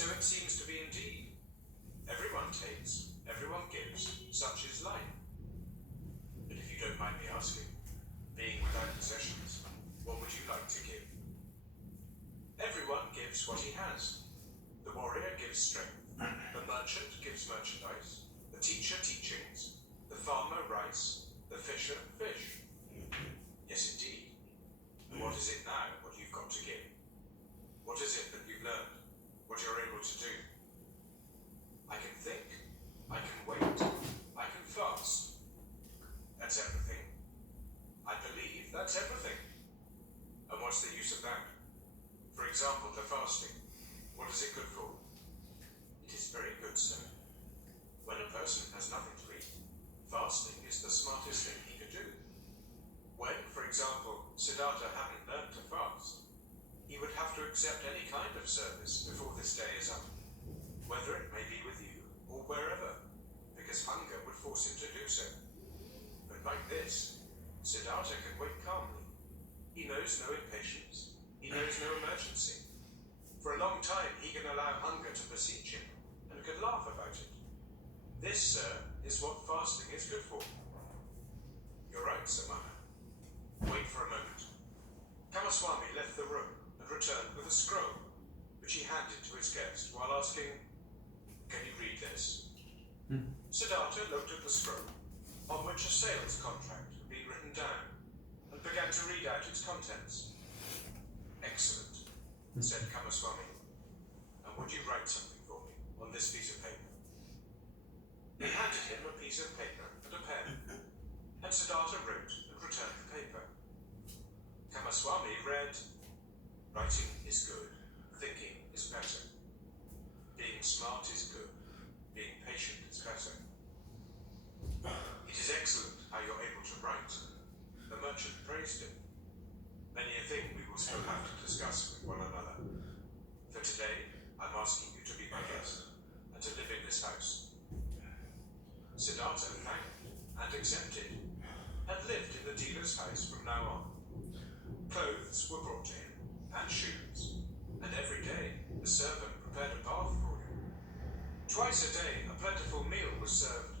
So it seems to be indeed. Everyone takes, everyone gives, such is life. But if you don't mind me asking, being without possessions, what would you like to give? Everyone gives what he has. The warrior gives strength, the merchant gives merchandise, the teacher teachings, the farmer rice, the fisher fish. Yes, indeed. And what is it now, what you've got to give? What is it that you've learned, what you're able to do? I can think, I can wait, I can fast. That's everything. I believe that's everything. And what's the use of that? For example, the fasting. What is it good for? It is very good, sir. When a person has nothing to eat, fasting is the smartest thing he could do. When, for example, Siddhartha hadn't learned to fast, he would have to accept any kind of service before this day is up, whether it may be with you or wherever, because hunger would force him to do so. But like this, Siddhartha can wait calmly. He knows no impatience. He knows no emergency. For a long time, he can allow hunger to besiege him and can laugh about it. This, sir, is what fasting is good for. You're right, Samana. Wait for a moment. Kamaswami left the room and returned with a scroll, which he handed to his guest while asking, "Can you read this?" Siddhartha looked at the scroll, on which a sales contract had been written down, and began to read out its contents. "Excellent," said Kamaswami. "And would you write something for me on this piece of paper?" He handed him a piece of paper and a pen, and Siddhartha wrote and returned the paper. Kamaswami read, "Writing is good, thinking is better. Being smart is good, being patient is better. It is excellent how you're able to write." The merchant praised him. "Many a thing we will still have to discuss with one another. For today, I'm asking you to be my guest and to live in this house." Siddhartha thanked and accepted, and lived in the dealer's house from now on. Clothes were brought to him, and shoes, and every day the servant prepared a bath for him. Twice a day a plentiful meal was served,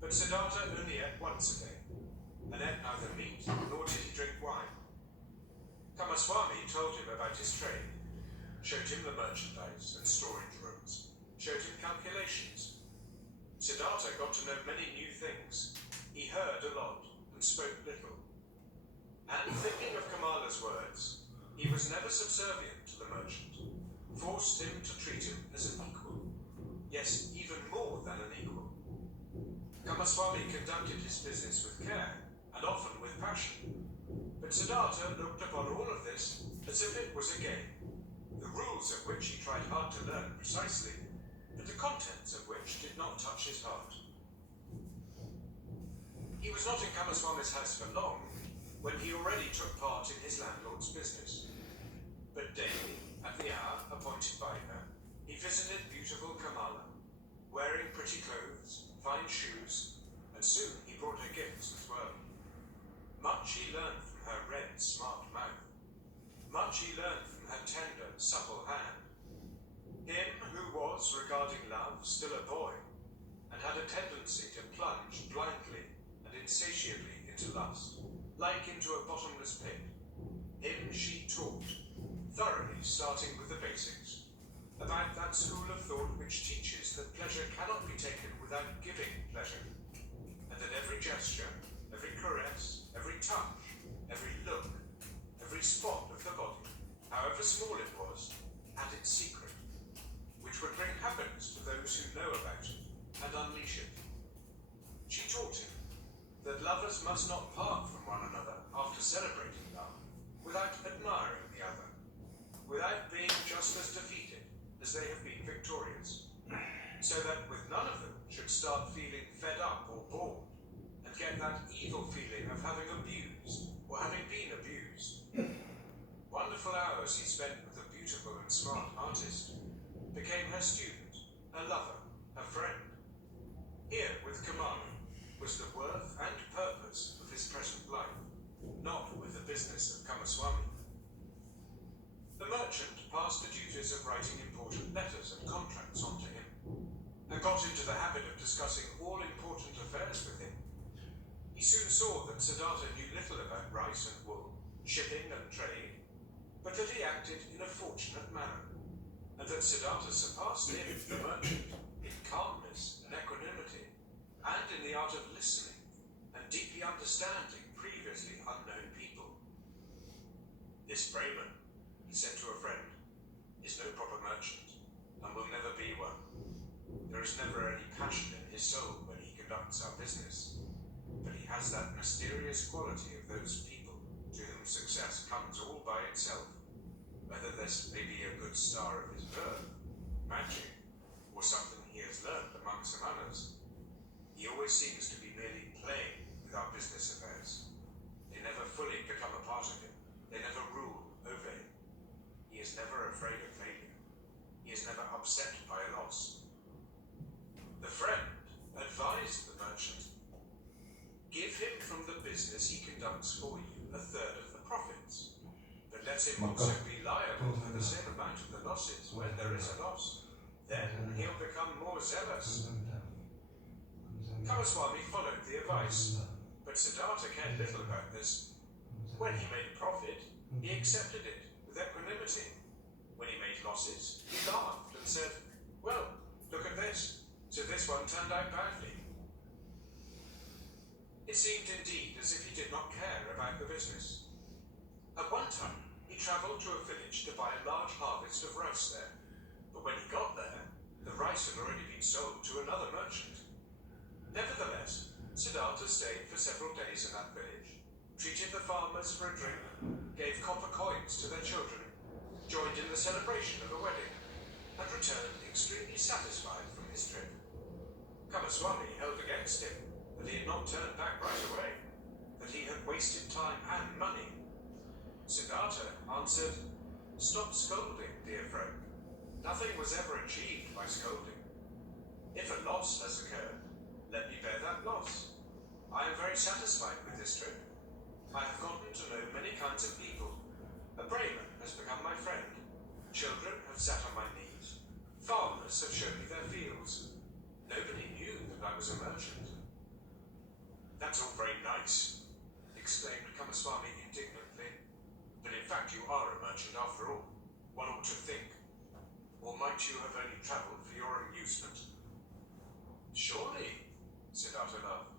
but Siddhartha only ate once a day, and ate neither meat nor did he drink wine. Kamaswami told him about his trade, showed him the merchandise and storage rooms, showed him calculations. Siddhartha got to know many new things. He heard a lot and spoke little. And thinking of Kamala's words, he was never subservient to the merchant, forced him to treat him as an equal. Yes, even more than an equal. Kamaswami conducted his business with care, and often with passion. But Siddhartha looked upon all of this as if it was a game, the rules of which he tried hard to learn precisely, but the contents of which did not touch his heart. He was not in Kamaswami's house for long, when he already took part in his landlord's business. But daily, at the hour appointed by her, he visited beautiful Kamala, wearing pretty clothes, fine shoes, and soon he brought her gifts as well. Much he learned from her red, smart mouth. Much he learned from her tender, supple hand. Him who was, regarding love, still a boy, and had a tendency to plunge blindly and insatiably into lust, like into a bottomless pit. Him she taught, thoroughly starting with the basics, about that school of thought which teaches that pleasure cannot be taken without giving pleasure, and that every gesture, every caress, every touch, every look, every spot of the body, however small it was, had its secret, which would bring happiness to those who know about it and unleash it. She taught him that lovers must not part from one another after celebrating love, without admiring the other, without being just as defeated as they have been victorious, so that with none of them should start feeling fed up or bored, and get that evil feeling of having abused or having been abused. Wonderful hours he spent with a beautiful and smart artist, became her student, a lover, a friend. Here, with Kamala, was the worth and purpose of his present life, not with the business of Kamaswami. The merchant passed passed the duties of writing important letters and contracts onto him, and got into the habit of discussing all important affairs with him. He soon saw that Siddhartha knew little about rice and wool, shipping and trade, but that he acted in a fortunate manner, and that Siddhartha surpassed him, the merchant, in calmness and equanimity, and in the art of listening and deeply understanding previously unknown people. This Brahman, he said to a friend, is no proper merchant, and will never be one. There is never any passion in his soul when he conducts our business, but he has that mysterious quality of those people to whom success comes all by itself, whether this may be a good star of his birth, magic, or something he has learned among some others. He always seems to be merely playing with our business affairs. They never fully become a part of him. They never rule over him. He is never afraid of failure. He is never upset by a loss. The friend advised the merchant, give him from the business he conducts for you a third of the profits, but let him also be liable for the same amount of the losses when there is a loss. Then he'll become more zealous. Kamaswami followed the advice, but Siddhartha cared little about this. When he made a profit, he accepted it with equanimity. When he made losses, he laughed and said, well, look at this. So this one turned out badly. It seemed indeed as if he did not care about the business. At one time, he travelled to a village to buy a large harvest of rice there, but when he got there, the rice had already been sold to another merchant. Nevertheless, Siddhartha stayed for several days in that village, treated the farmers for a drink, gave copper coins to their children, joined in the celebration of a wedding, and returned extremely satisfied from his trip. Kamaswami held against him that he had not turned back right away, that he had wasted time and money. Siddhartha answered, stop scolding, dear friend. Nothing was ever achieved by scolding. If a loss has occurred, let me bear that loss. I am very satisfied with this trip. I have gotten to know many kinds of people. A Brahmin has become my friend. Children have sat on my knees. Farmers have shown me their fields. Nobody knew that I was a merchant. That's all very nice, exclaimed Kamaswami indignantly. But in fact you are a merchant after all. One ought to think. Or might you have only travelled for your amusement? Surely, Siddhartha laughed.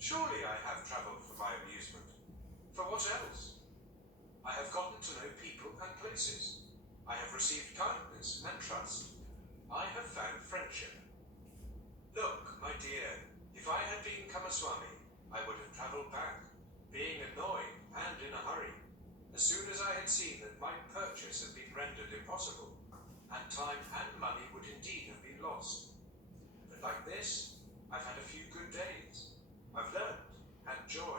Surely I have travelled for my amusement. For what else? I have gotten to know people and places. I have received kindness and trust. I have found friendship. Look, my dear, if I had been Kamaswami, I would have travelled back, being annoyed and in a hurry, as soon as I had seen that my purchase had been rendered impossible, and time and money would indeed have been lost. But like this, I've had a few good days. I've learned, had joy.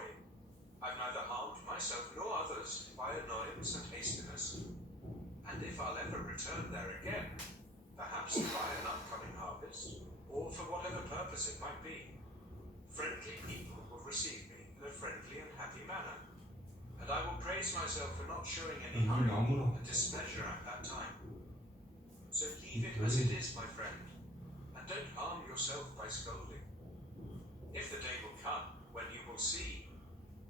I've neither harmed myself nor others by annoyance and hastiness. And if I'll ever return there again, perhaps to buy an upcoming harvest, or for whatever purpose it might be, friendly people will receive me in a friendly and happy manner, and I will praise myself for not showing any hurry and displeasure at that time. So leave it as it is, my friend, and don't harm yourself by scolding. If the day will come when you will see,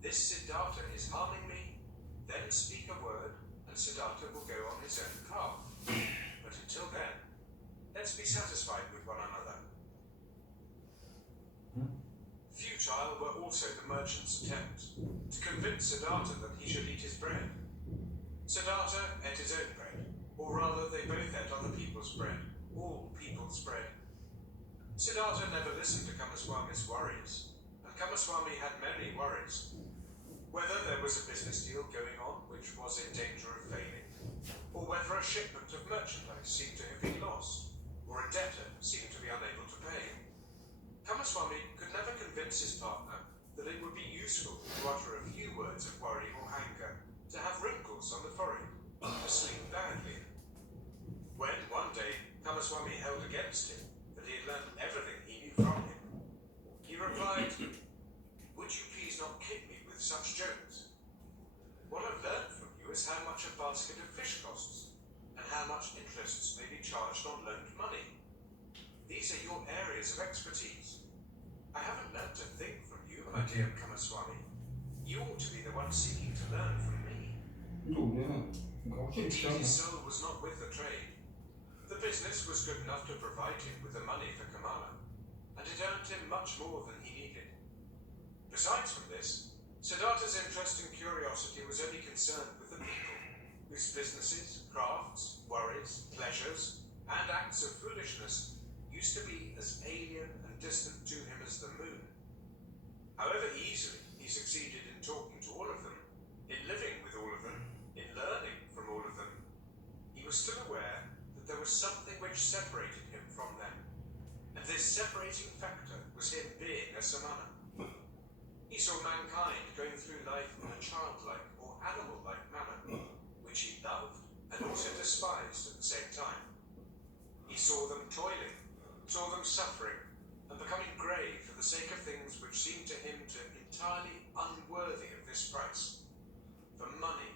this Siddhartha is harming me, then speak a word, and Siddhartha will go on his own path. But until then, let's be satisfied with one another. Futile were also the merchant's attempts to convince Siddhartha that he should eat his bread. Siddhartha ate his own bread, or rather they both ate other people's bread, all people's bread. Siddhartha never listened to Kamaswami's worries, and Kamaswami had many worries. Whether there was a business deal going on which was in danger of failing, or whether a shipment of merchandise seemed to have been lost, or a debtor seemed to be unable to pay. Kamaswami could never convince his partner that it would be useful to utter a few words of worry or anger, to have wrinkles on the forehead, to sleep badly. When one day Kamaswami held against him that he had learned everything he knew from him, he replied, would you please not kid me with such jokes? What I've learned from you is how much a basket of fish costs, and how specialists may be charged on loaned money. These are your areas of expertise. I haven't learnt a thing from you, my dear Kamaswami. You ought to be the one seeking to learn from me. Indeed, his soul was not with the trade. The business was good enough to provide him with the money for Kamala, and it earned him much more than he needed. Besides from this, Siddhartha's interest and curiosity was only concerned with the people, whose businesses, crafts, worries, pleasures, and acts of foolishness used to be as alien and distant to him as the moon. However easily he succeeded in talking to all of them, in living with all of them, in learning from all of them, he was still aware that there was something which separated him from them, and this separating factor was him being a samana. He saw mankind going through life in a childlike or animal-like manner, which he loved and also despised at the same time. He saw them toiling, saw them suffering, and becoming grey for the sake of things which seemed to him to entirely unworthy of this price. For money,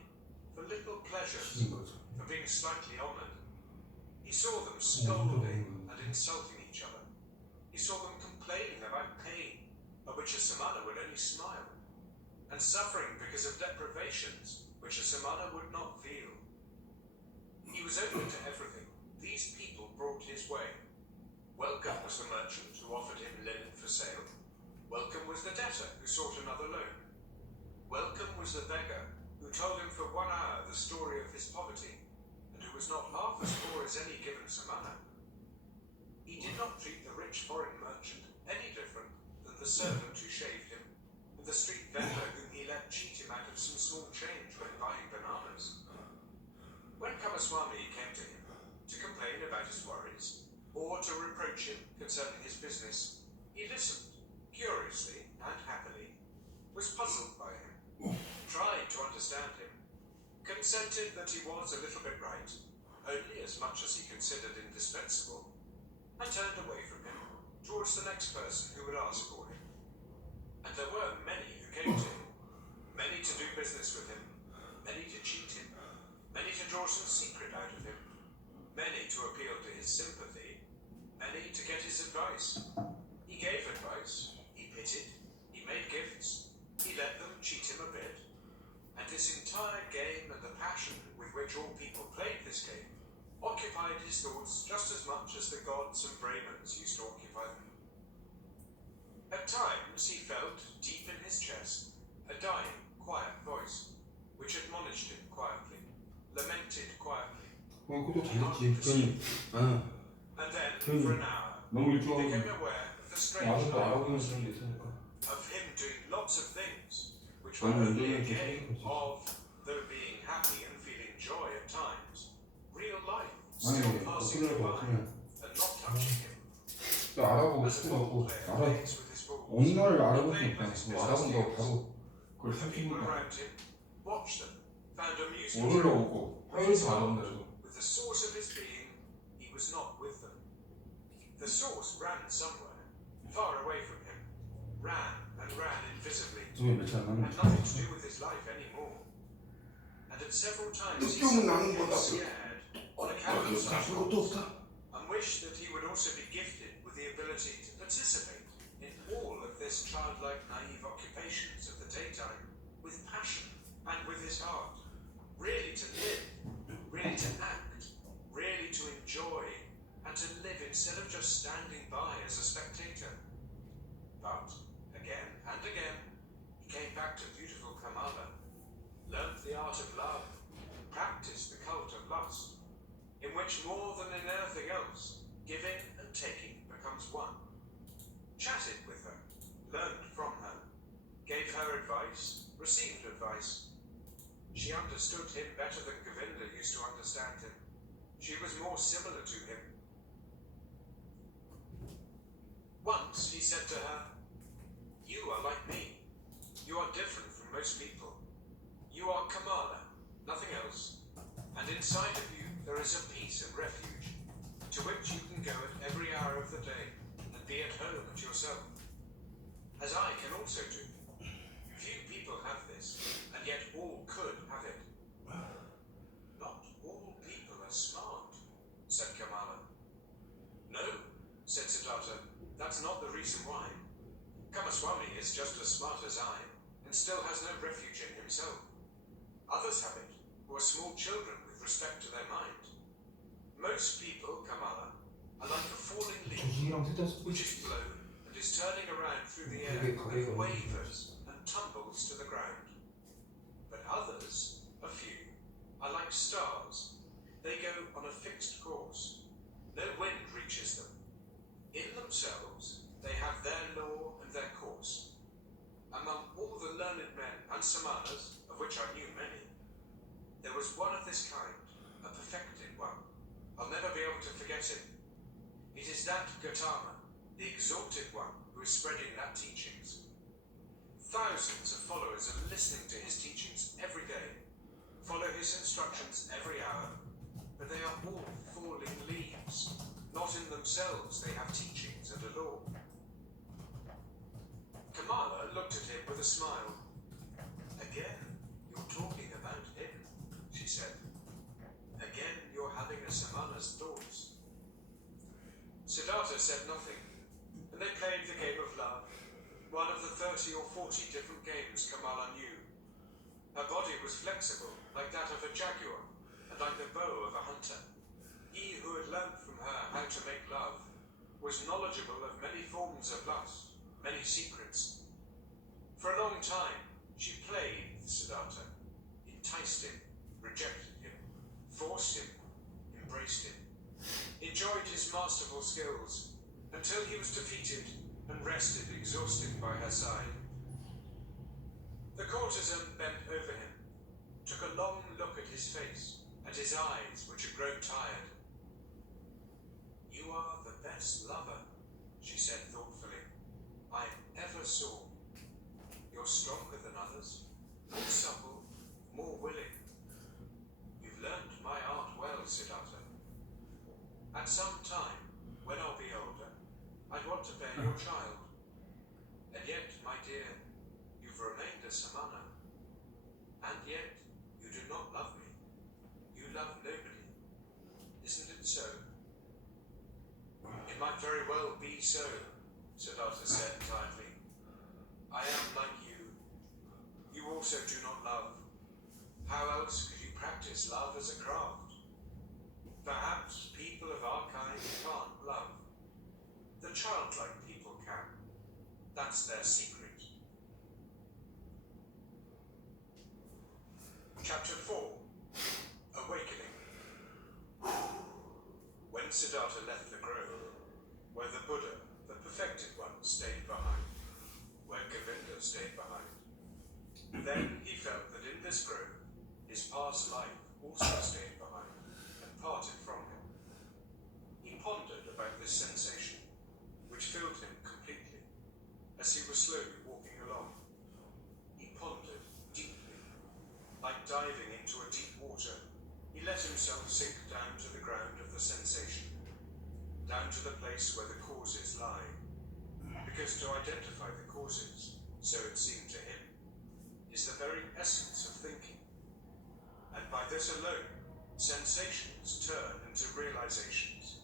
for little pleasures, for being slightly honoured. He saw them scolding and insulting each other. He saw them complaining about pain, at which a samana would only smile, and suffering because of deprivations which a samana would not feel. He was open to everything these people brought his way. Welcome was the merchant who offered him linen for sale. Welcome was the debtor who sought another loan. Welcome was the beggar who told him for 1 hour the story of his poverty, and who was not half as poor as any given samana. He did not treat the rich foreign merchant any different than the servant who shaved him, and the street vendor whom he let cheat him out of some small change when buying bananas. When Kamaswami came to him to complain about his worries, or to reproach him concerning his business, he listened, curiously and happily, was puzzled by him, tried to understand him, consented that he was a little bit right, only as much as he considered indispensable, and turned away from him towards the next person who would ask for him. And there were many who came to him, many to do business with him, many to cheat him, many to draw some secret out of him, many to appeal to his sympathy, many to get his advice. He gave advice, he pitied, he made gifts, he let them cheat him a bit, and this entire game and the passion with which all people played this game occupied his thoughts just as much as the gods and Brahmins used to occupy them. At times he felt, deep in his chest, a dying, quiet voice, which admonished him quietly, lamented quietly. 그것도 다르지. 나는 And then, for an hour, 너무 he became 일조하고 aware of the strange 와서 또 life 알아보는 사람도 있으니까. of him doing lots of things, which were 나는 only a 운동을 game 계속 of, though being happy and feeling joy at times, real life 아니 still passing 어플을 him by 같으면 and not touching him. 또 알아보고 As a 싶은 거 football 없고 player 알아 plays with his balls, 어느 날을 he 알아보면 played 그냥 with his 뭐 business 알아본다고 deals. 바로 그걸 The people 삼키는 거야. around him watched them, found amusement 월요일에 in them. 오고 화요일에 알아본다고. With the source of his being, he was not with them. The source ran somewhere, far away from him, ran invisibly, 저게 며칠 안 had 남았는데. nothing to do with his life anymore. And at several times he 느낌은 나는 became 거다. scared on account of such 가진 것도 thoughts, 없다. and wished that he would also be gifted with the ability to participate in all of this childlike naive occupations of the daytime with passion and with his heart, really to live, really to act, really to enjoy, and to live instead of just standing by as a spectator. But again and again he came back to beautiful Kamala, learnt the art of love, practiced the cult of lust, in which more than in anything else, giving and taking becomes one. Chatted with her, learned from her, gave her advice, received advice. She understood him better than Govinda used to understand him. She was more similar to him. Once he said to her, "You are like me. You are different from most people. You are Kamala, nothing else. And inside of you there is a peace and refuge, to which you can go at every hour of the day and be at home at yourself. As I can also do. Few people have this, and yet all could have it. Not all people are smart. is just as smart as I, and still has no refuge in himself. Others have it, who are small children with respect to their mind. Most people, Kamala, are like a falling leaf, 조식이랑 세잔 섞고 which 있어. is blown and is turning around through the air 가게가 and wavers and tumbles to the ground. But others, a few, are like stars. They go on a fixed course. No wind reaches them. In themselves, they have their law and their course. Among all the learned men and samanas, of which I knew many, there was one of this kind, a perfected one. I'll never be able to forget him. It is that Gautama, the exalted one, who is spreading that teachings. Thousands of followers are listening to his teachings every day, follow his instructions every hour, but they are all falling leaves. Not in themselves they have teachings and a law. Kamala looked at him with a smile. Again, you're talking about him, she said. Again, you're having a samana's thoughts. Siddhartha said nothing, and they played the game of love, one of the 30 or 40 different games Kamala knew. Her body was flexible, like that of a jaguar, and like the bow of a hunter. He who had learnt from her how to make love was knowledgeable of many forms of lust, many secrets. For a long time, she played with Siddhartha, enticed him, rejected him, forced him, embraced him, enjoyed his masterful skills, until he was defeated and rested exhausted by her side. The courtesan bent over him, took a long look at his face, at his eyes which had grown tired. You are the best lover, she said thoughtfully, I ever saw. You're stronger than others, more supple, more willing. You've learned my art well, Siddhartha. At some time, when I'll be older, I'd want to bear your child. And yet, my dear, you've remained a samana. And yet, you do not love me. You love nobody. Isn't it so? It might very well be so, Siddhartha said tiredly. I am like you. You also do not love. How else could you practice love as a craft? Perhaps people of our kind can't love. The childlike people can. That's their secret. Chapter 4. Awakening. When Siddhartha left the grove, where the Buddha, the perfected one, stayed behind, where Govinda stayed behind, then he felt that in this grove, his past life also stayed behind and parted from him. He pondered about this sensation, which filled him completely, as he was slowly walking along. He pondered deeply, like diving into a deep water. He let himself sink down to the ground of the sensation, down to the place where the causes lie, because to identify the causes, so it seemed to him, is the very essence of thinking. And by this alone, sensations turn into realizations,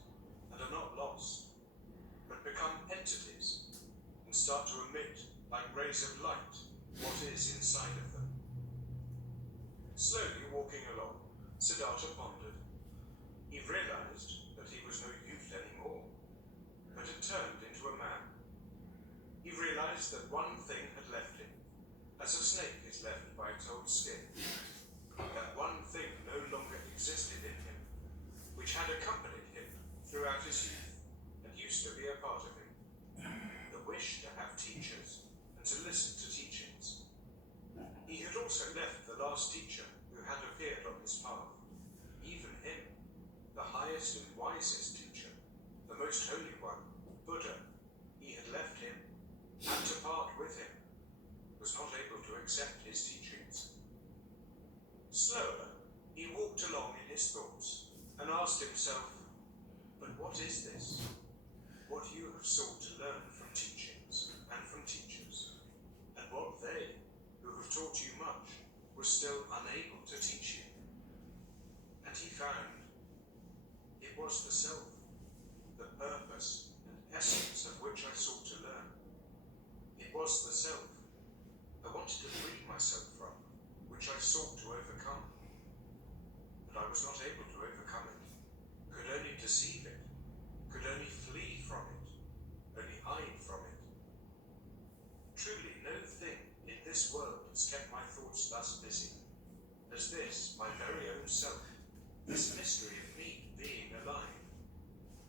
and are not lost, but become entities, and start to emit, like rays of light, what is inside of them. Slowly walking along, Siddhartha pondered. He realized that he was no youth anymore, but had turned into a man. He realized that one thing had left him, as a snake is left by its old skin. That one thing no longer existed in him, which had accompanied him throughout his youth and used to be a part of him. The wish to have teachers and to listen to teachings. He had also left the last teacher who had appeared on his path. Even him, the highest and wisest teacher, the most holy one, Buddha, he had left him, had to part with him, was not able to accept his teachings. Slower, he walked along in his thoughts and asked himself, but what is this? What you have sought to learn from teachings and from teachers, and what they, who have taught you much, were still unable to teach you. And he found it was the self, the purpose and essence of which I sought to learn. It was the self I wanted to free myself from, which I sought to overcome. But I was not able to overcome it, could only deceive it, could only flee from it, only hide from it. Truly, no thing in this world has kept my thoughts thus busy as this, my very own self, this mystery of me being alive,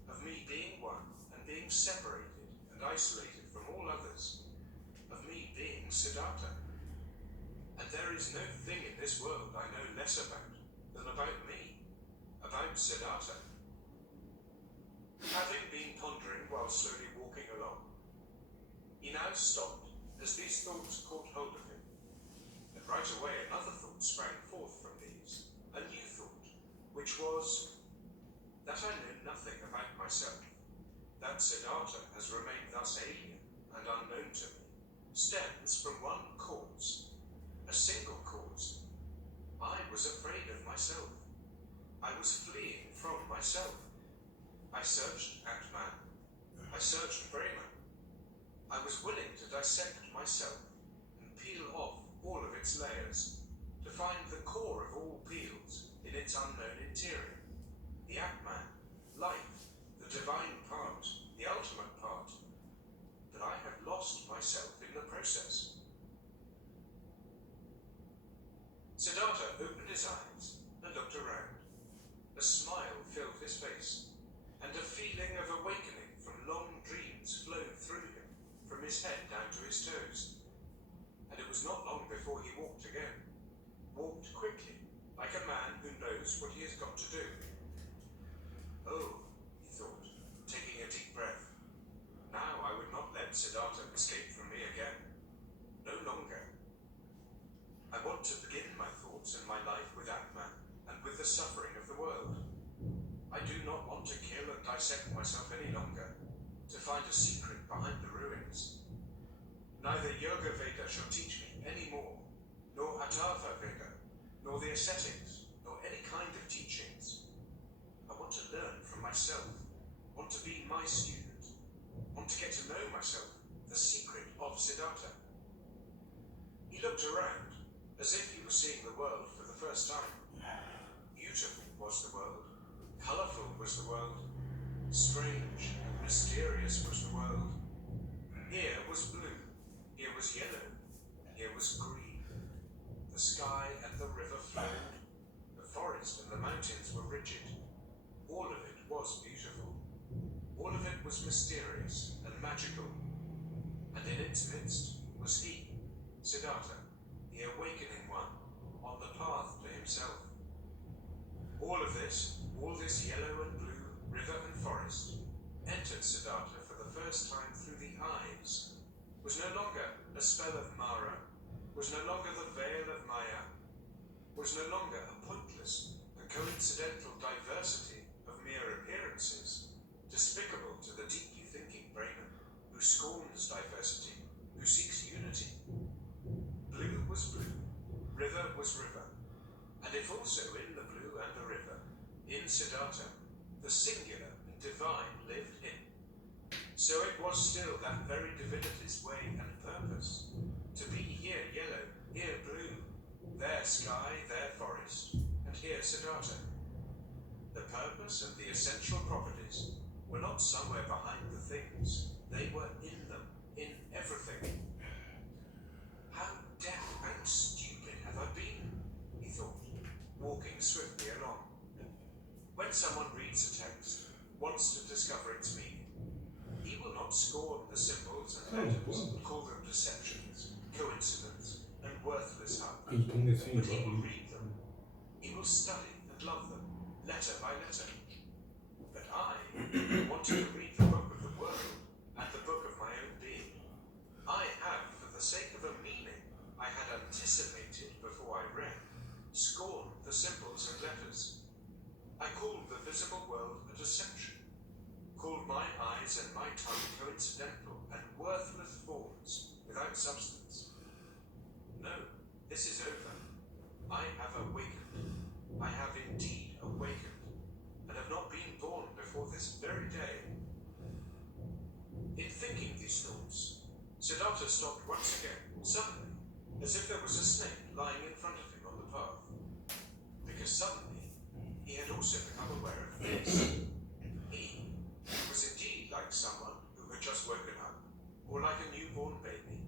of me being one and being separated and isolated from all others, of me being Siddhartha. And there is no thing in this world I know less about than about me, about Siddhartha. Having been pondering while slowly walking along, he now stopped as these thoughts caught hold of him. And right away another thought sprang forth from these, a new thought, which was that I know nothing about myself, that Siddhartha has remained thus alien and unknown to me, stems from one cause, a single cause. I was afraid of myself. I was fleeing from myself. I searched Atman. I searched Brahman. I was willing to dissect myself and peel off all of its layers, to find the core of all peels in its unknown interior, the Atman, life, the divine part, the ultimate part. But I had lost myself in the process. Siddhartha opened his eyes and looked around. A smile filled his face, and a feeling of awakening from long dreams flowed through him, from his head down to his toes. And it was not long before he walked again, walked quickly, like a man who knows what he has got to do. Oh, he thought, taking a deep breath. Now I would not let Siddhartha escape from me again. No longer. I want to begin my thoughts and my life with Atman and with the suffering of the world. I do not want to kill and dissect myself any longer, to find a secret behind the ruins. Neither Yoga Veda shall teach me any more, nor Atharva Veda, nor the ascetics, nor any kind of teachings. I want to learn from myself, want to be my student, want to get to know myself, the secret of Siddhartha. He looked around, as if he was seeing the world for the first time. Beautiful was the world, colourful was the world, strange and mysterious was the world. Here was blue, here was yellow, here was green. The sky and the river flowed, the forest and the mountains were rigid. All of it was beautiful. All of it was mysterious and magical. And in its midst was he, Siddhartha, the awakening one, on the path to himself. All this yellow and blue, river and forest, entered Siddhartha for the first time through the eyes, was no longer a spell of Mara, was no longer the veil of Maya, was no longer a pointless and coincidental diversity of mere appearances, despicable to the deeply thinking Brahman, who scorns diversity, who seeks unity. Blue was blue, river was river, and if also in the blue and the river, in Siddhartha, the singular and divine lived in, so it was still that very divinity's way and purpose, to be here yellow, here blue, there sky, there forest, and here Siddhartha. The purpose and the essential properties were not somewhere behind the things, they were in them, in everything. How deaf and stupid have I been, he thought, walking swiftly along. When someone reads a text, wants to discover its meaning, he will not scorn the symbols and letters, call them deceptions, coincidence, and worthless hype. 이 동네 But he will 스윙이 read them. He will study and love them, letter by letter. But I wanted to read the book of the world and the book of my own being. I have, for the sake of a meaning I had anticipated before I read, scorned the symbols and letters. I called the visible world a deception, called my eyes and my tongue coincidental and worthless forms without substance. No, this is over. I have awakened. I have indeed awakened, and have not been born before this very day. In thinking these thoughts, Siddhartha stopped once again, suddenly, as if there was a snake lying in front of him on the path. Because suddenly, he had also become aware of this. He was indeed like someone who had just woken up, or like a newborn baby.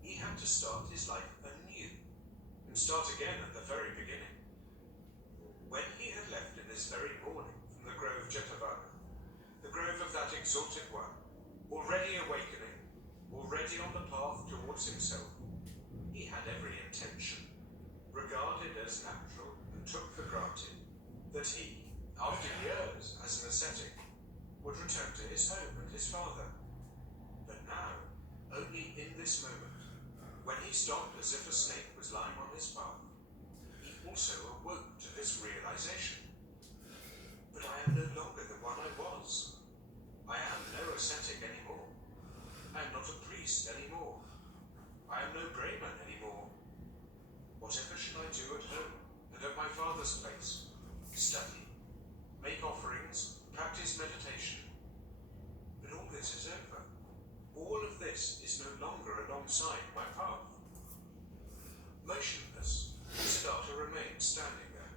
He had to start his life anew, and start again at the very beginning. When he had left in this very morning from the grove Jetavana, the grove of that exalted one, already awakening, already on the path towards himself, he had every intention, regarded as natural and took for granted, that he, after years as an ascetic, would return to his home and his father. But now, only in this moment, when he stopped as if a snake was lying on his path, he also awoke to this realization. But I am no longer the one I was. I am no ascetic anymore. I am not a priest anymore. I am no Brahman anymore. Whatever should I do at home and at my father's place? Study, make offerings, practice meditation. But all this is over. All of this is no longer alongside my path. Motionless, Siddhartha remained standing there,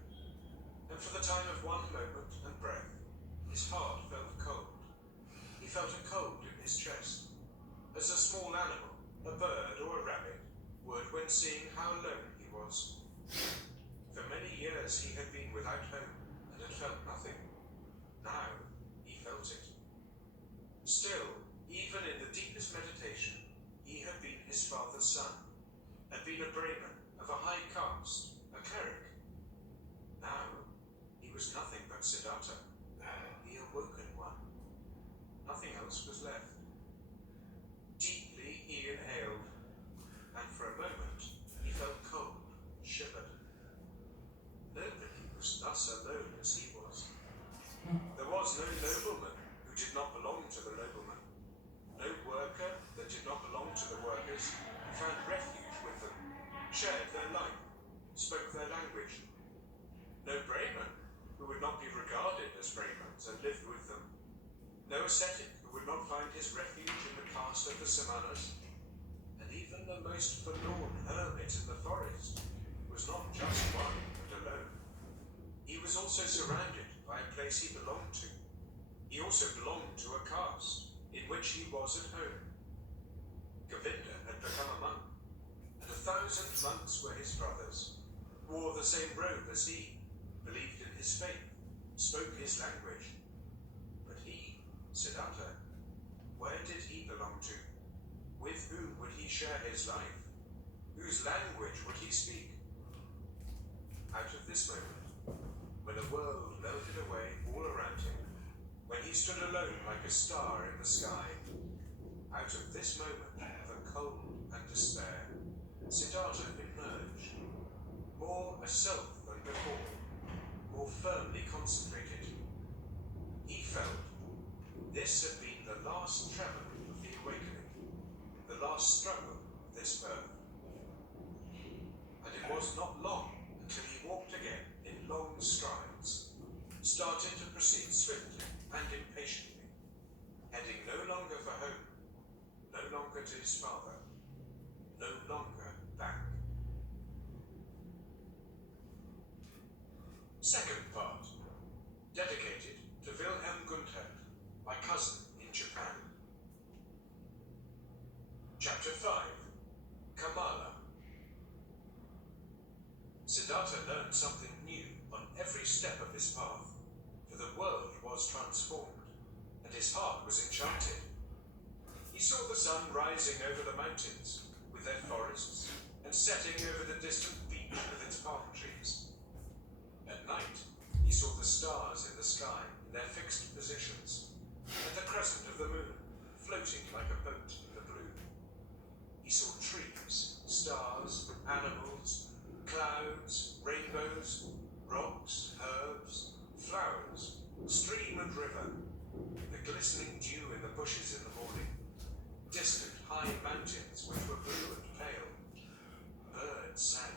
and for the time of one moment and breath, his heart felt cold. He felt a cold in his chest, as a small animal, a bird or a rabbit, would when seeing how alone he was. For many years he had been without home and had felt nothing. Now he felt it. Still, even in the deepest meditation, he had been his father's son, had been a Brahman of a high caste, a cleric. Now he was nothing but Siddhartha, the awoken one. Nothing else was left. Deeply he inhaled, and for a moment he felt cold, shivered. Nobody was thus alone as he was. There was no nobleman who did not belong to the nobleman, no worker that did not belong to the workers, who found refuge with them, shared their life, spoke their language. No Brahman who would not be regarded as Brahmans and lived with them. No ascetic who would not find his refuge in the caste of the Samanas. And even the most forlorn hermit in the forest was not just one and alone. He was also surrounded by a place he belonged to. He also belonged to a caste in which he was at home. Govinda had become a monk, and 1,000 monks were his brothers, wore the same robe as he, believed in his faith, spoke his language. But he, Siddhartha, where did he belong to? With whom would he share his life? Whose language would he speak? Out of this moment, when the world melted away all around him, when he stood alone like a star in the sky, out of this moment of cold and despair, Siddhartha emerged, more a self than before, more firmly concentrated. He felt this had been the last tremor of the awakening, the last struggle of this birth. And it was not long until he walked again in long strides, started to proceed swiftly and impatiently, heading no longer for home, no longer to his father, no longer back. Second part, dedicated to Wilhelm Gunther, my cousin in Japan. Chapter 5, Kamala. Siddhartha learned something new on every step of his path, for the world was transformed, and his heart was enchanted. He saw the sun rising over the mountains with their forests, and setting over the distant beach with its palm trees. At night, he saw the stars in the sky in their fixed positions, and the crescent of the moon floating like a boat in the blue. He saw trees, stars, animals, clouds, rainbows, rocks, herbs, flowers, stream and river, the glistening dew in the bushes in the morning, distant high mountains which were blue and pale, birds sang